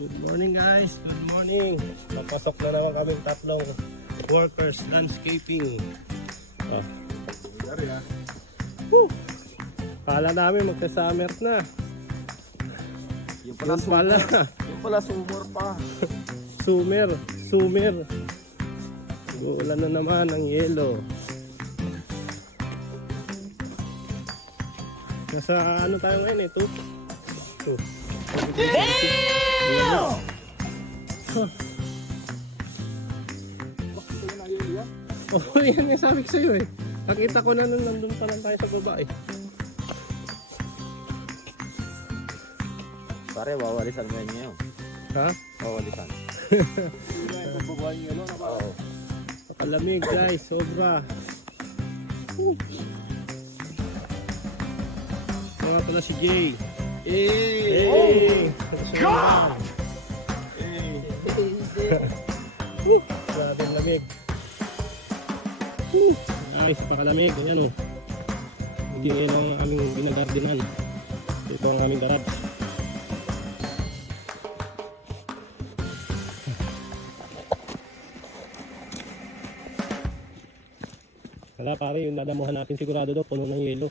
Good morning guys, good morning. Papasok na naman kaming tatlong workers landscaping. Kala namin magka-summer na. Yung pala summer pa. Summer. Uulan na naman ng yelo. Nasa ano tayo ngayon eh? 2. Damn! Oh, yan yung sabi ko sa'yo eh. Nakita ko na nung nandun pa lang tayo sa baba eh. Pare, wawalisan mo yan ngayon. Ha? Wawalisan. Makalamig guys, sobra. Mga pala si Jay. Hey! God! Grabe ang lamig. Nice, pakalamig. Ayan o. Hindi ngayon ang aming binagardinan. Ito ang aming garage. Wala pare, yung dadamuhan natin sigurado daw puno ng yelo.